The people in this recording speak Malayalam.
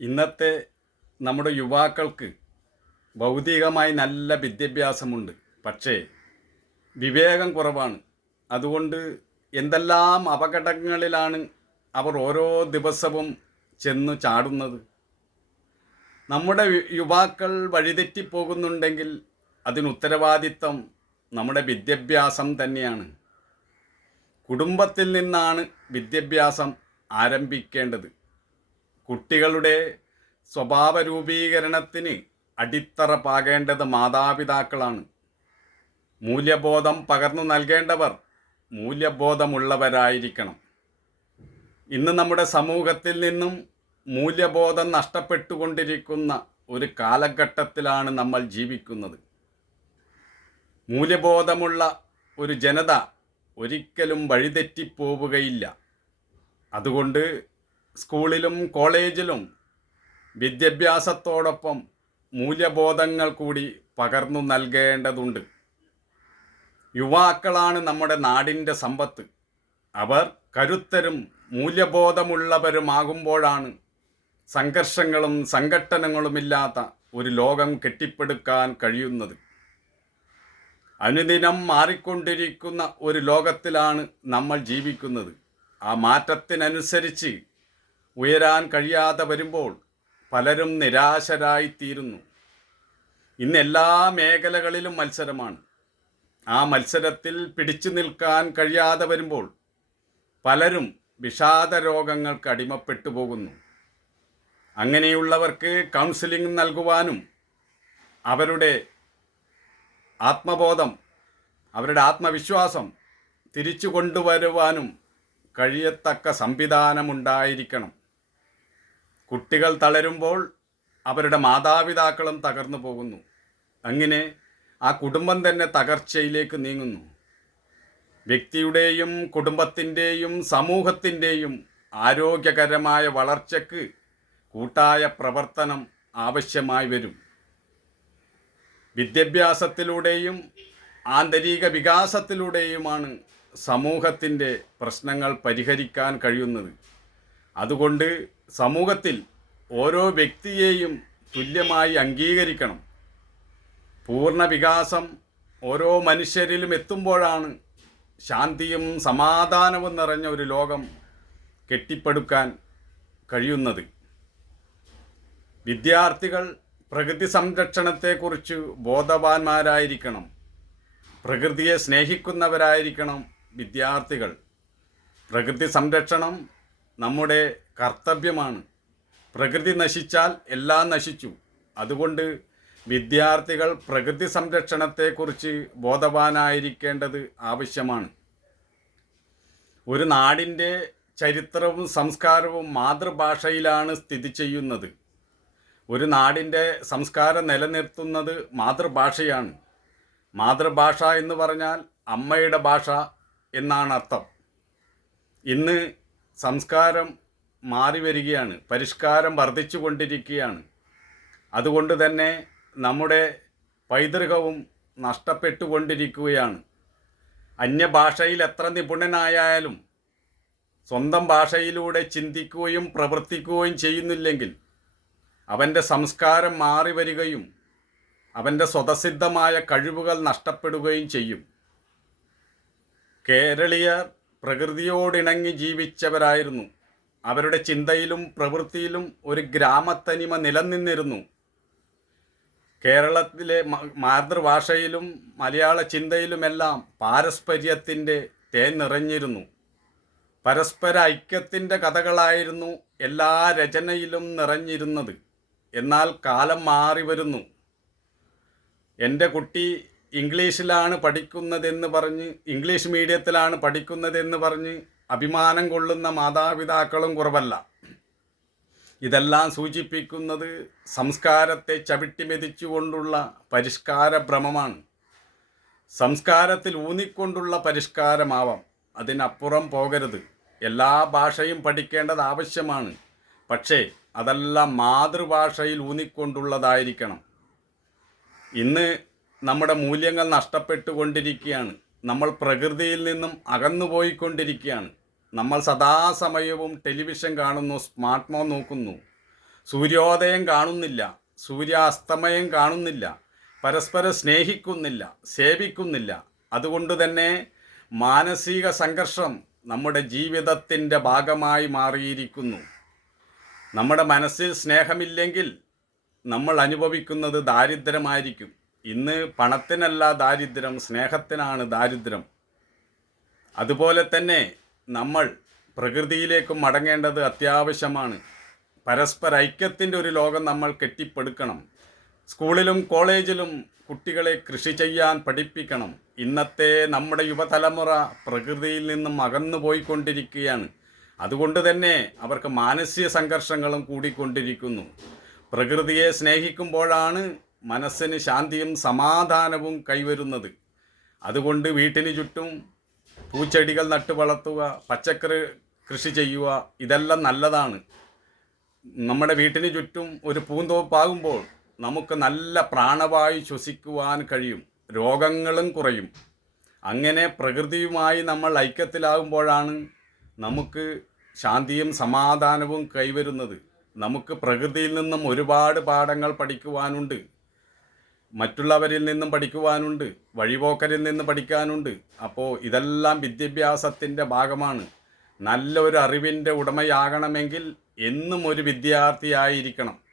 ഇന്നത്തെ നമ്മുടെ യുവാക്കൾക്ക് ഭൗതികമായി നല്ല വിദ്യാഭ്യാസമുണ്ട്. പക്ഷേ വിവേകം കുറവാണ്. അതുകൊണ്ട് എന്തെല്ലാം അപകടങ്ങളിലാണ് അവർ ഓരോ ദിവസവും ചെന്ന് ചാടുന്നത്? നമ്മുടെ യുവാക്കൾ വഴിതെറ്റിപ്പോകുന്നുണ്ടെങ്കിൽ അതിന് ഉത്തരവാദിത്തം നമ്മുടെ വിദ്യാഭ്യാസം തന്നെയാണ്. കുടുംബത്തിൽ നിന്നാണ് വിദ്യാഭ്യാസം ആരംഭിക്കേണ്ടത്. കുട്ടികളുടെ സ്വഭാവ രൂപീകരണത്തിന് അടിത്തറ പാകേണ്ടത് മാതാപിതാക്കളാണ്. മൂല്യബോധം പകർന്നു നൽകേണ്ടവർ മൂല്യബോധമുള്ളവരായിരിക്കണം. ഇന്ന് നമ്മുടെ സമൂഹത്തിൽ നിന്നും മൂല്യബോധം നഷ്ടപ്പെട്ടുകൊണ്ടിരിക്കുന്ന ഒരു കാലഘട്ടത്തിലാണ് നമ്മൾ ജീവിക്കുന്നത്. മൂല്യബോധമുള്ള ഒരു ജനത ഒരിക്കലും വഴിതെറ്റിപ്പോവുകയില്ല. അതുകൊണ്ട് സ്കൂളിലും കോളേജിലും വിദ്യാഭ്യാസത്തോടൊപ്പം മൂല്യബോധങ്ങൾ കൂടി പകർന്നു നൽകേണ്ടതുണ്ട്. യുവാക്കളാണ് നമ്മുടെ നാടിന്റെ സമ്പത്ത്. അവർ കരുത്തരും മൂല്യബോധമുള്ളവരുമാകുമ്പോഴാണ് സംഘർഷങ്ങളും സംഘട്ടനങ്ങളുമില്ലാത്ത ഒരു ലോകം കെട്ടിപ്പടുക്കാൻ കഴിയുന്നത്. അനുദിനം മാറിക്കൊണ്ടിരിക്കുന്ന ഒരു ലോകത്തിലാണ് നമ്മൾ ജീവിക്കുന്നത്. ആ മാറ്റത്തിനനുസരിച്ച് ഉയരാൻ കഴിയാതെ വരുമ്പോൾ പലരും നിരാശരായിത്തീരുന്നു. ഇന്ന് എല്ലാ മേഖലകളിലും മത്സരമാണ്. ആ മത്സരത്തിൽ പിടിച്ചു നിൽക്കാൻ കഴിയാതെ വരുമ്പോൾ പലരും വിഷാദ രോഗങ്ങൾക്ക് അടിമപ്പെട്ടു പോകുന്നു. അങ്ങനെയുള്ളവർക്ക് കൗൺസിലിംഗ് നൽകുവാനും അവരുടെ ആത്മബോധം അവരുടെ ആത്മവിശ്വാസം തിരിച്ചു കൊണ്ടുവരുവാനും കഴിയത്തക്ക സംവിധാനമുണ്ടായിരിക്കണം. കുട്ടികൾ തളരുമ്പോൾ അവരുടെ മാതാപിതാക്കളും തകർന്നു പോകുന്നു. അങ്ങനെ ആ കുടുംബം തന്നെ തകർച്ചയിലേക്ക് നീങ്ങുന്നു. വ്യക്തിയുടെയും കുടുംബത്തിന്റെയും സമൂഹത്തിന്റെയും ആരോഗ്യകരമായ വളർച്ചയ്ക്ക് കൂട്ടായ പ്രവർത്തനം ആവശ്യമായി വരും. വിദ്യാഭ്യാസത്തിലൂടെയും ആന്തരിക വികാസത്തിലൂടെയുമാണ് സമൂഹത്തിന്റെ പ്രശ്നങ്ങൾ പരിഹരിക്കാൻ കഴിയുന്നത്. അതുകൊണ്ട് സമൂഹത്തിൽ ഓരോ വ്യക്തിയെയും തുല്യമായി അംഗീകരിക്കണം. പൂർണ വികാസം ഓരോ മനുഷ്യരിലും എത്തുമ്പോഴാണ് ശാന്തിയും സമാധാനവും നിറഞ്ഞ ഒരു ലോകം കെട്ടിപ്പടുക്കാൻ കഴിയുന്നത്. വിദ്യാർത്ഥികൾ പ്രകൃതി സംരക്ഷണത്തെക്കുറിച്ച് ബോധവാന്മാരായിരിക്കണം. പ്രകൃതിയെ സ്നേഹിക്കുന്നവരായിരിക്കണം വിദ്യാർത്ഥികൾ. പ്രകൃതി സംരക്ഷണം നമ്മുടെ കർത്തവ്യമാണ്. പ്രകൃതി നശിച്ചാൽ എല്ലാം നശിച്ചു. അതുകൊണ്ട് വിദ്യാർത്ഥികൾ പ്രകൃതി സംരക്ഷണത്തെക്കുറിച്ച് ബോധവാനായിരിക്കേണ്ടത് ആവശ്യമാണ്. ഒരു നാടിന്റെ ചരിത്രവും സംസ്കാരവും മാതൃഭാഷയിലാണ് സ്ഥിതി ചെയ്യുന്നത്. ഒരു നാടിന്റെ സംസ്കാരം നിലനിർത്തുന്നത് മാതൃഭാഷയാണ്. മാതൃഭാഷ എന്ന് പറഞ്ഞാൽ അമ്മയുടെ ഭാഷ എന്നാണ് അർത്ഥം. ഇന്ന് സംസ്കാരം മാറി വരികയാണ് പരിഷ്കാരം വർദ്ധിച്ചു കൊണ്ടിരിക്കുകയാണ്. അതുകൊണ്ട് തന്നെ നമ്മുടെ പൈതൃകവും നഷ്ടപ്പെട്ടുകൊണ്ടിരിക്കുകയാണ് അന്യഭാഷയിൽ എത്ര നിപുണനായാലും സ്വന്തം ഭാഷയിലൂടെ ചിന്തിക്കുകയും പ്രവർത്തിക്കുകയും ചെയ്യുന്നില്ലെങ്കിൽ അവന്റെ സംസ്കാരം മാറി വരികയും അവന്റെ സ്വതസിദ്ധമായ കഴിവുകൾ നഷ്ടപ്പെടുകയും ചെയ്യും. കേരളീയർ പ്രകൃതിയോടിണങ്ങി ജീവിച്ചവരായിരുന്നു. അവരുടെ ചിന്തയിലും പ്രവൃത്തിയിലും ഒരു ഗ്രാമത്തനിമ നിലനിന്നിരുന്നു. കേരളത്തിലെ മാതൃഭാഷയിലും മലയാള ചിന്തയിലുമെല്ലാം പാരസ്പര്യത്തിന്റെ തേൻ നിറഞ്ഞിരുന്നു. പരസ്പര ഐക്യത്തിന്റെ കഥകളായിരുന്നു എല്ലാ രചനയിലും നിറഞ്ഞിരുന്നത്. എന്നാൽ കാലം മാറി വരുന്നു. എന്റെ കുട്ടി ഇംഗ്ലീഷിലാണ് പഠിക്കുന്നതെന്ന് പറഞ്ഞ് ഇംഗ്ലീഷ് മീഡിയത്തിലാണ് പഠിക്കുന്നതെന്ന് പറഞ്ഞ് അഭിമാനം കൊള്ളുന്ന മാതാപിതാക്കളും കുറവല്ല. ഇതെല്ലാം സൂചിപ്പിക്കുന്നത് സംസ്കാരത്തെ ചവിട്ടിമെതിച്ചുകൊണ്ടുള്ള പരിഷ്കാര ഭ്രമമാണ് സംസ്കാരത്തിൽ ഊന്നിക്കൊണ്ടുള്ള പരിഷ്കാരമാവാം. അതിനപ്പുറം പോകരുത്. എല്ലാ ഭാഷയും പഠിക്കേണ്ടത് ആവശ്യമാണ്. പക്ഷേ അതെല്ലാം മാതൃഭാഷയിൽ ഊന്നിക്കൊണ്ടുള്ളതായിരിക്കണം. ഇന്ന് നമ്മുടെ മൂല്യങ്ങൾ നഷ്ടപ്പെട്ടുകൊണ്ടിരിക്കുകയാണ്. നമ്മൾ പ്രകൃതിയിൽ നിന്നും അകന്നുപോയിക്കൊണ്ടിരിക്കുകയാണ്. നമ്മൾ സദാസമയവും ടെലിവിഷൻ കാണുന്നു സ്മാർട്ട് ഫോൺ നോക്കുന്നു. സൂര്യോദയം കാണുന്നില്ല സൂര്യാസ്തമയം കാണുന്നില്ല പരസ്പരം സ്നേഹിക്കുന്നില്ല സേവിക്കുന്നില്ല. അതുകൊണ്ട് തന്നെ മാനസിക സംഘർഷം നമ്മുടെ ജീവിതത്തിന്റെ ഭാഗമായി മാറിയിരിക്കുന്നു. നമ്മുടെ മനസ്സിൽ സ്നേഹമില്ലെങ്കിൽ നമ്മൾ അനുഭവിക്കുന്നത് ദാരിദ്ര്യമായിരിക്കും. ഇന്ന് പണത്തിനല്ല ദാരിദ്ര്യം സ്നേഹത്തിനാണ് ദാരിദ്ര്യം. അതുപോലെ തന്നെ നമ്മൾ പ്രകൃതിയിലേക്ക് മടങ്ങേണ്ടത് അത്യാവശ്യമാണ്. പരസ്പര ഐക്യത്തിന്റെ ഒരു ലോകം നമ്മൾ കെട്ടിപ്പടുക്കണം. സ്കൂളിലും കോളേജിലും കുട്ടികളെ കൃഷി ചെയ്യാൻ പഠിപ്പിക്കണം. ഇന്നത്തെ നമ്മുടെ യുവതലമുറ പ്രകൃതിയിൽ നിന്നും അകന്നു പോയിക്കൊണ്ടിരിക്കുകയാണ്. അതുകൊണ്ട് തന്നെ അവർക്ക് മാനസിക സംഘർഷങ്ങളും കൂടിക്കൊണ്ടിരിക്കുന്നു. പ്രകൃതിയെ സ്നേഹിക്കുമ്പോഴാണ് മനസ്സിന് ശാന്തിയും സമാധാനവും കൈവരുന്നത്. അതുകൊണ്ട് വീട്ടിന് ചുറ്റും പൂച്ചെടികൾ നട്ടു വളർത്തുക പച്ചക്കറി കൃഷി ചെയ്യുക ഇതെല്ലാം നല്ലതാണ്. നമ്മുടെ വീട്ടിന് ചുറ്റും ഒരു പൂന്തോപ്പാകുമ്പോൾ നമുക്ക് നല്ല പ്രാണവായു ശ്വസിക്കുവാൻ കഴിയും. രോഗങ്ങളും കുറയും. അങ്ങനെ പ്രകൃതിയുമായി നമ്മൾ ഐക്യത്തിലാകുമ്പോഴാണ് നമുക്ക് ശാന്തിയും സമാധാനവും കൈവരുന്നത്. നമുക്ക് പ്രകൃതിയിൽ നിന്നും ഒരുപാട് പാഠങ്ങൾ പഠിക്കുവാനുണ്ട്. മറ്റുള്ളവരിൽ നിന്നും പഠിക്കുവാനുണ്ട് വഴിപോക്കരിൽ നിന്ന് പഠിക്കാനുണ്ട്. അപ്പോൾ ഇതെല്ലാം വിദ്യാഭ്യാസത്തിന്റെ ഭാഗമാണ്. നല്ലൊരു അറിവിന്റെ ഉടമയാകണമെങ്കിൽ എന്നും ഒരു വിദ്യാർത്ഥിയായിരിക്കണം.